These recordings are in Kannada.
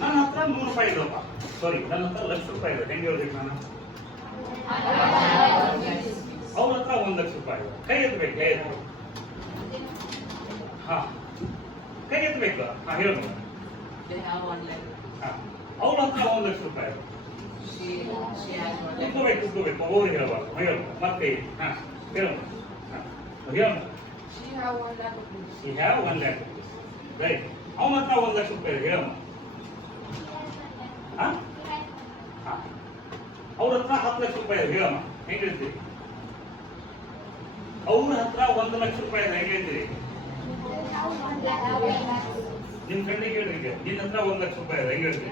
ನನ್ನ ಹತ್ರ 100 ರೂಪಾಯಿ ಇದಪ್ಪ, ಸಾರಿ ನನ್ನ ಹತ್ರ 1,00,000 ರೂಪಾಯಿ ಇದೆ, ಹೆಂಗೆ ಹೇಳ್ಬೇಕು ನಾನು? ಅವ್ರ ಹತ್ರ 1,00,000 ರೂಪಾಯಿ ಇದೆ. ಕೈ ಎತ್ತಬೇಕು, ಕೈ ಎತ್ತಬೇಕು. ಹಾ, ಕೈ ಎತ್ತಬೇಕು. ಹಾ, ಹೇಳ್ಬೇಕು. ಅವ್ರ ಹತ್ರ 1,00,000 ರೂಪಾಯಿ ಇದೆ. ಕುತ್ಕೋಬೇಕು, ಕುತ್ಕೋಬೇಕು. ಅವ್ರು ಹೇಳಬಾರ್ದು, ಹೇಳ್ಬೇಕು. ಮತ್ತೆ ಹಾ, ಹೇಳೋಣ. ಹೇಳೋಣ. She have 1 lakh rupees. Right. ಅವನ ಹತ್ರ 1,00,000 ರೂಪಾಯಿ ಇದೆ, ಹೇಳಮ್ಮ. ಅವ್ರ ಹತ್ರ 10,00,000 ರೂಪಾಯಿ ಇದೆ, ಹೇಳಮ್ಮ. ಹೆಂಗ್ ಹೇಳ್ತೀರಿ? ಅವ್ರ ಹತ್ರ 1,00,000 ರೂಪಾಯಿ ಇದೆ, ಹೆಂಗ್ ಹೇಳ್ತೀರಿ? ನಿಮ್ ಕಣ್ಣಿಗೆ ಹೇಳ್ರಿ, ನಿನ್ನ ಹತ್ರ 1,00,000 ರೂಪಾಯಿ ಇದೆ, ಹೆಂಗ್ ಹೇಳ್ತೀರಿ?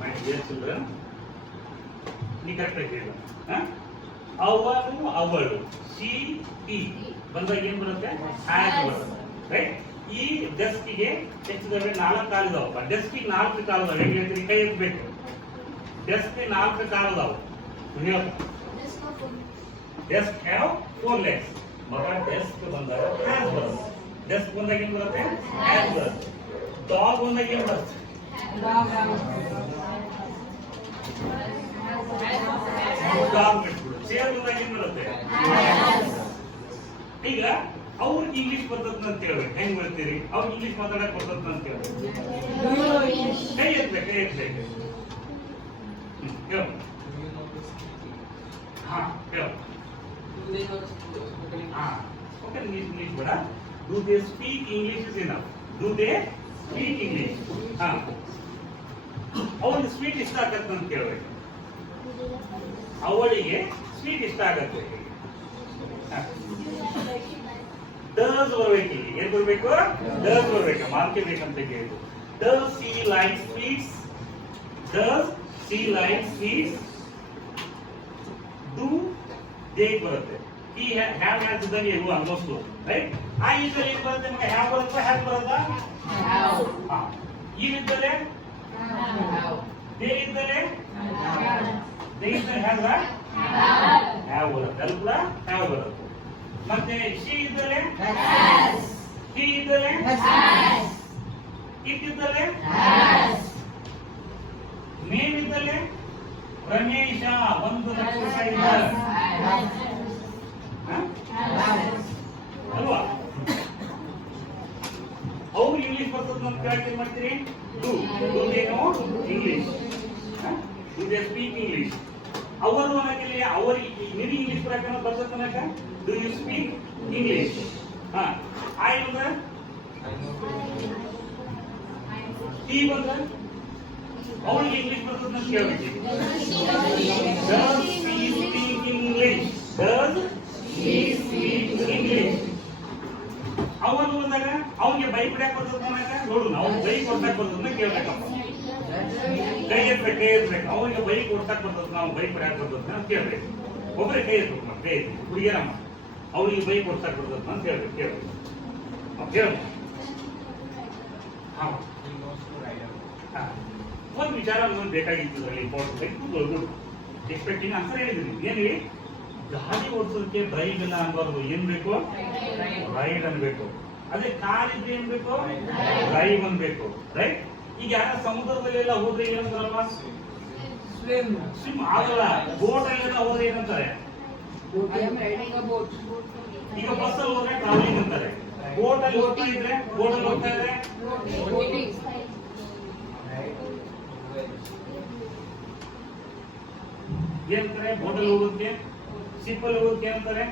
My dear children, ನೀ ಕರೆಕ್ಟ್ ಆಗಿ ಹೇಳ. ಅವನು ಅವಳು, ಸಿ ಈ ಬಂದಾಗ ಏನ್ ಬರುತ್ತೆ? ಹ್ಯಾಸ್ ಬರುತ್ತೆ. ರೈಟ್. ಈ ಡೆಸ್ಕಿಗೆ ಹೆಚ್ಚಿದವೆ 4 ಕಾಲಿದಾವಪ್ಪ. ಡೆಸ್ಕಿಗೆ 4 ಕಾಲಿದಾವೆ, ಹೆಂಗ್ ಹೇಳ್ತೀರಿ? ಕೈ ಎತ್ತಬೇಕು. ಡೆಸ್ಕ್ 4 ಕಾಲಿದಾವು, ಹೇಳಪ್ಪ. Desk have 4 legs. ಮಗ ಡೆಸ್ಕ್ ಬಂದಾಗ ಹ್ಯಾಸ್ ಬರುತ್ತೆ. ಡೆಸ್ಕ್ ಬಂದಾಗ ಏನ್ ಬರುತ್ತೆ? ಹ್ಯಾಸ್ ಬರುತ್ತೆ. ಡಾಗ್ ಬಂದಾಗ ಏನ್ ಬರುತ್ತೆ? ಚೇರ್ ಬಂದಾಗ ಏನ್ ಬರುತ್ತೆ? ಈಗ ಅವ್ರಿಗೆ ಇಂಗ್ಲಿಷ್ ಬರ್ತದ ಅಂತ ಹೇಳ್ಬೇಕು, ಹೆಂಗ್ ಬರ್ತೀರಿ? ಅವ್ರಿಗೆ ಇಂಗ್ಲಿಷ್ ಮಾತಾಡಕ್ ಬರ್ತದ ಅಂತ ಹೇಳ್ಬೇಕು. ಕೈ ಎತ್ಬೇಕು, ಕೈ ಎತ್ಬೇಕು. ಹೇಳ. ಹಾ, ಹೇಳ. ಹಾ, ಓಕೆ, ಇಂಗ್ಲಿಷ್ ಬೇಡ. Do they speak English is enough. Do they speak English? ಹಾ, ಅವ್ರಿಗೆ ಸ್ವೀಟ್ ಇಷ್ಟ ಆಗತ್ತೆ ಅಂತ ಕೇಳ್ಬೇಕು. ಅವಳಿಗೆ ಸ್ವೀಟ್ ಇಷ್ಟ ಆಗತ್ತೆ. ಡಸ್ ಬರ್ಬೇಕು, ಇಲ್ಲಿ ಏನ್ ಬರ್ಬೇಕು? ಡಸ್ ಬರ್ಬೇಕು, ಮಾರ್ಕೆ ಬೇಕಂತ ಕೇಳಿದ್ರು. Does C like sweets? Does C like sweets? Do they ಬರುತ್ತೆ. ಈ ಹ್ಯಾವ್ ಹ್ಯಾಸ್ ಇದ್ದಂಗೆ ಇವು ಆಲ್ಮೋಸ್ಟ್, ರೈಟ್? ಆ ಇದ್ದಲ್ಲಿ ಏನ್ ಬರುತ್ತೆ ನಿಮಗೆ? ಹ್ಯಾವ್ ಬರುತ್ತಾ, ಹ್ಯಾವ್ ಬರುತ್ತಾ? ಇವಿದ್ದರೆ ದೇ ಇದ್ದರೆ ದೇ ಇದ್ದರೆ ಹ್ಯಾವ್ ಬರುತ್ತೆ, ಅಲ್ಲಿ ಕೂಡ ಹ್ಯಾವ್ ಬರುತ್ತೆ. ಮತ್ತೆ ಶಿ ಇದ್ದರೆ, ಹಿ ಇದ್ದರೆ, ಇದ್ದರೆ, ನೇಮ್ ಇದ್ದರೆ ರಮೇಶ 1,00,000 ರೂಪಾಯಿ ಅಲ್ವಾ? ಅವ್ರು ಇಂಗ್ಲಿಷ್ ಬರ್ತದ ಅಂತ ಕೇಳಕ್ಕೆ ಏನ್ ಮಾಡ್ತೀರಿ? Do they know English? Do they speak English? ಅವರು ಅನ್ನೋಕೆ ಅವರಿಗೆ ನಿನಗೆ ಇಂಗ್ಲಿಷ್ ಬರಕ ಬರ್ತದ ಅನ್ನಕ ಡೂ ಯು ಸ್ಪೀಕ್ ಇಂಗ್ಲಿಷ್? ಹಾ, ಐ ಬಂದ್ರ, ಟಿ ಬಂದ್ರ, ಅವ್ರಿಗೆ ಇಂಗ್ಲಿಷ್ ಬರ್ತದ ಅಂತ ಕೇಳಬೇಕು. Does she speak English? Does she speak English? ಅವನು ಬಂದಾಗ ಅವ್ನಿಗೆ ಬೈಕ್ ಬಿಡಕ್ ಬರ್ತದ ಅನ್ನಕ ನೋಡು, ನಾವು ಬೈಕ್ ಕೊಡ್ಸಕ್ ಬರ್ತದ ಕೇಳ್ಬೇಕಪ್ಪ. ಕೈ ಎತ್ತಬೇಕು, ಕೈ ಎತ್ತಬೇಕು. ಅವ್ರಿಗೆ ಬೈಕ್ ಕೊಡ್ಸಕ್ ಬರ್ತದ, ನಾವು ಬೈಕ್ ಬಿಡಕ್ ಬರ್ತದ ಅಂತ ಕೇಳ್ಬೇಕು. ಒಬ್ಬರೇ ಕೈ ಎತ್ತಬೇಕು, ಕೈ ಎತ್ತಿ ಹುಡುಗಿಯರಮ್ಮ. ಅವ್ರಿಗೆ ಬೈಕ್ ಕೊಡ್ಸಕ್ ಬರ್ತದ ಅಂತ ಹೇಳ್ಬೇಕು, ಕೇಳ್ಬೇಕು. ಕೇಳ್ಬೇಕು. ಒಂದು ವಿಚಾರ ನಮ್ಗೆ ಬೇಕಾಗಿತ್ತು ಇಂಪಾರ್ಟೆಂಟ್. ಎಕ್ಸ್ಪೆಕ್ಟಿಂಗ್ ಆನ್ಸರ್ ಹೇಳಿದ್ರಿ. ಏನ್ ಹೇಳಿ? ಗಾಡಿ ಓಡಿಸೋದಕ್ಕೆ ಡ್ರೈವ್ ಇಲ್ಲ ಅನ್ಬಾರ್ದು, ಏನ್ ಬೇಕು? ರೈಡ್ ಅನ್ಬೇಕು. ಅದೇ ಕಾರ್ ಇದ್ರೆ ಏನ್ ಬೇಕು? ಡ್ರೈವ್ ಅನ್ಬೇಕು, ರೈಟ್? ಈಗ ಯಾರ ಸಮುದ್ರದಲ್ಲೆಲ್ಲ ಹೋದ್ರೆ ಏನಂತಾರಪ್ಪ? ಸ್ವಿಮ್ ಆಗಲ್ಲ. ಬೋಟ್ ಅಲ್ಲೆಲ್ಲ ಹೋದ್ರೆ ಏನಂತಾರೆ? ಈಗ ಬಸ್ ಅಲ್ಲಿ ಹೋದ್ರೆ ಟ್ರಾವೆಲಿಂಗ್ ಅಂತಾರೆ. ಬೋಟ್ ಅಲ್ಲಿ ಹೋಗ್ತಾ ಇದ್ರೆ, ಬೋಟ್ ಅಲ್ಲಿ ಹೋಗ್ತಾ ಇದ್ರೆ ಏನಂತಾರೆ? ಬೋಟ್ ಅಲ್ಲಿ ಹೋಗೋದಕ್ಕೆ, ಶಿಪ್ ಅಲ್ಲಿ ಹೋಗೋದಕ್ಕೆ ಏನಂತಾರೆ?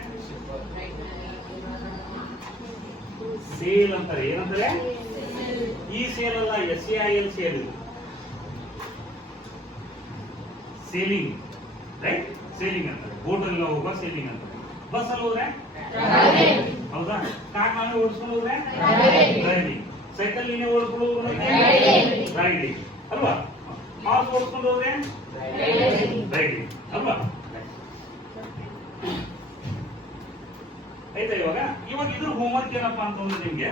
ಸೇಲ್ ಅಂತಾರೆ. ಏನಂತಾರೆ? ಈ ಸೇಲ್ ಅಲ್ಲ, SAIL sail. Sailing, right? Sailing ಅಂತಾರೆ. ಬೋಟ್ ಅಲ್ಲಿ ಹೋಗುವ ಸೇಲಿಂಗ್ ಅಂತಾರೆ. ಬಸ್ ಅಲ್ಲಿ ಹೋದ್ರೆ ಹೌದಾ? ಕಾರ್ ನಾನೇ ಓಡಿಸ್ಕೊಂಡು ಹೋದ್ರೆ ಡ್ರೈವಿಂಗ್. ಸೈಕಲ್ ನೀನೇ ಓಡಿಸ್ಕೊಂಡು ಹೋದ್ರೆ ರೈಡಿಂಗ್ ಅಲ್ವಾ? ಹಾರ್ಸ್ ಓಡಿಸ್ಕೊಂಡು ಹೋದ್ರೆ ರೈಡಿಂಗ್ ಅಲ್ವಾ? ಆಯ್ತಾ? ಇವಾಗ ಇದ್ರ ಹೋಮ್ವರ್ಕ್ ಏನಪ್ಪಾ ಅಂತಂದ್ರೆ ನಿಮ್ಗೆ